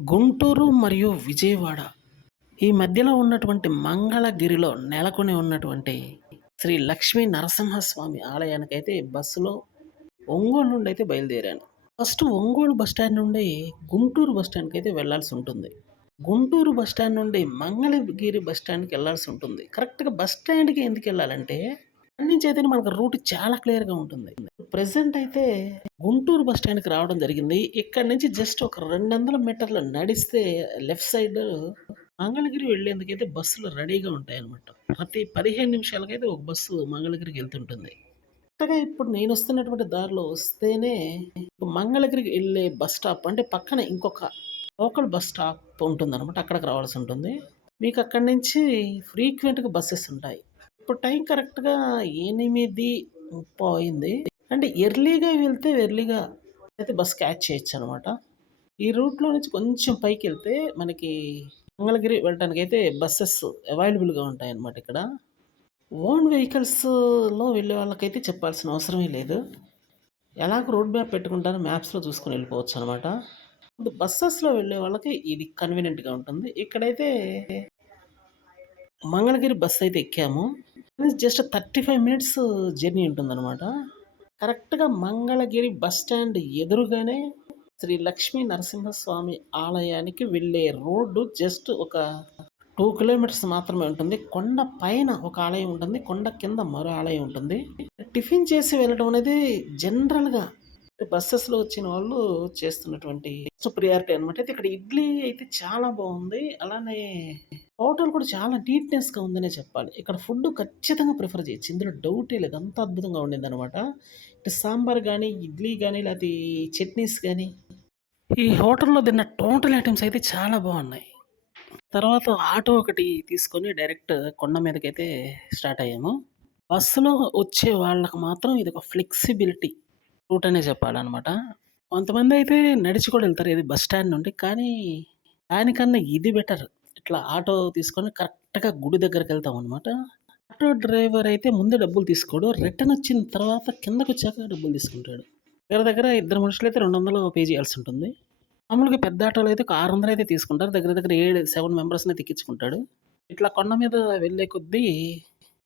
గుంటూరు మరియు విజయవాడ ఈ మధ్యలో ఉన్నటువంటి మంగళగిరిలో నెలకొని ఉన్నటువంటి శ్రీ లక్ష్మీ నరసింహస్వామి ఆలయానికైతే బస్సులో ఒంగోలు నుండి అయితే బయలుదేరాను. ఫస్ట్ ఒంగోలు బస్ స్టాండ్ నుండి గుంటూరు బస్ స్టాండ్‌కి అయితే వెళ్ళాల్సి ఉంటుంది. గుంటూరు బస్ స్టాండ్ నుండి మంగళగిరి బస్ స్టాండ్‌కి వెళ్ళాల్సి ఉంటుంది. కరెక్ట్‌గా బస్ స్టాండ్‌కి ఎందుకెళ్ళాలంటే అక్కడి నుంచి అయితే మనకు రూట్ చాలా క్లియర్‌గా ఉంటుంది. ప్రెజెంట్ అయితే గుంటూరు బస్ స్టాండ్‌కి రావడం జరిగింది. ఇక్కడి నుంచి జస్ట్ ఒక 200 మీటర్లు నడిస్తే లెఫ్ట్ సైడ్ మంగళగిరి వెళ్ళేందుకైతే బస్సులు రెడీగా ఉంటాయన్నమాట. ప్రతి 15 నిమిషాలకైతే ఒక బస్సు మంగళగిరికి వెళ్తుంటుంది. కరెక్ట్‌గా ఇప్పుడు నేనొస్తున్నటువంటి దారిలో వస్తేనే మంగళగిరికి వెళ్ళే బస్ స్టాప్ అంటే పక్కన ఇంకొక లోకల్ బస్ స్టాప్ ఉంటుందనమాట. అక్కడికి రావాల్సి ఉంటుంది. మీకు అక్కడి నుంచి ఫ్రీక్వెంట్‌గా బసెస్ ఉంటాయి. ఇప్పుడు టైం కరెక్ట్‌గా 8:30 అయింది. అంటే ఎర్లీగా వెళ్తే ఎర్లీగా అయితే బస్ క్యాచ్ చేయొచ్చనమాట. ఈ రూట్‌లో నుంచి కొంచెం పైకెళ్తే మనకి మంగళగిరి వెళ్ళటానికైతే బసెస్ అవైలబుల్‌గా ఉంటాయన్నమాట ఇక్కడ. ఓన్ వెహికల్స్‌లో వెళ్ళే వాళ్ళకైతే చెప్పాల్సిన అవసరమే లేదు. ఎలాగో రోడ్ మ్యాప్ పెట్టుకుంటారో మ్యాప్స్‌లో చూసుకొని వెళ్ళిపోవచ్చనమాట. బస్సెస్‌లో వెళ్ళే వాళ్ళకి ఇది కన్వీనియంట్‌గా ఉంటుంది. ఇక్కడైతే మంగళగిరి బస్సయితే ఎక్కాము. జస్ట్ 35 మినిట్స్ జర్నీ ఉంటుందనమాట. కరెక్ట్‌గా మంగళగిరి బస్ స్టాండ్ ఎదురుగానే శ్రీ లక్ష్మీ నరసింహస్వామి ఆలయానికి వెళ్ళే రోడ్డు జస్ట్ ఒక 2 కిలోమీటర్స్ మాత్రమే ఉంటుంది. కొండ పైన ఒక ఆలయం ఉంటుంది. కొండ కింద మరో ఆలయం ఉంటుంది. టిఫిన్ చేసి వెళ్ళడం అనేది జనరల్‌గా బస్సెస్‌లో వచ్చిన వాళ్ళు చేస్తున్నటువంటి ఫస్ట్ ప్రియారిటీ అనమాట. అయితే ఇక్కడ ఇడ్లీ అయితే చాలా బావుంది. అలానే హోటల్ కూడా చాలా నీట్‌నెస్‌గా ఉందనే చెప్పాలి. ఇక్కడ ఫుడ్ ఖచ్చితంగా ప్రిఫర్ చేయొచ్చు. ఇందులో డౌటే లేదు. అంత అద్భుతంగా ఉండిందనమాట. ఇటు సాంబార్ గానీ, ఇడ్లీ గానీ, లేతే ఈ చట్నీస్ గానీ, ఈ హోటల్‌లో తిన్న టోటల్ ఐటెమ్స్ అయితే చాలా బావున్నాయి. తర్వాత ఆటో ఒకటి తీసుకొని డైరెక్ట్ కొండ మీదకైతే స్టార్ట్ అయ్యాము. బస్సులో వచ్చే వాళ్ళకి మాత్రం ఇదొక ఫ్లెక్సిబిలిటీ రూట్ అనే చెప్పాలనమాట. కొంతమందయితే నడిచి కూడా ఎళ్తారు. ఇది బస్ స్టాండ్ నుండి. కానీ దానికన్నా ఇది బెటర్. ఇట్లా ఆటో తీసుకొని కరెక్ట్‌గా గుడి దగ్గరికెళ్తామనమాట. ఆటో డ్రైవర్ అయితే ముందే డబ్బులు తీసుకోడు. రిటర్న్ వచ్చిన తర్వాత కిందకొచ్చాక డబ్బులు తీసుకుంటాడు. దగ్గర దగ్గర ఇద్దరు మనుషులైతే 200 పే చేయాల్సుంటుంది. మామూలుగా పెద్ద ఆటోలో అయితే ఒక 600 అయితే తీసుకుంటారు. దగ్గర దగ్గర 7 మెంబర్స్‌ని ఎక్కించుకుంటాడు. ఇట్లా కొండ మీద వెళ్ళే కొద్దీ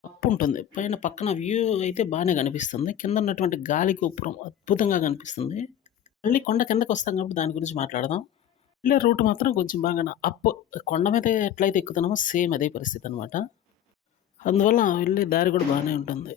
అప్పుంటుంది. పైన పక్కన వ్యూ అయితే బానే కనిపిస్తుంది. కింద ఉన్నటువంటి గాలి గోపురం అద్భుతంగా కనిపిస్తుంది. మళ్ళీ కొండ కిందకొస్తాం కాబట్టి దాని గురించి మాట్లాడదాం. వెళ్ళే రూట్ మాత్రం కొంచెం బాగాన అప్ కొండ మీద ఎట్లయితే ఎక్కుతున్నామో సేమ్ అదే పరిస్థితనమాట. అందువల్ల వెళ్ళే దారి కూడా బానే ఉంటుంది.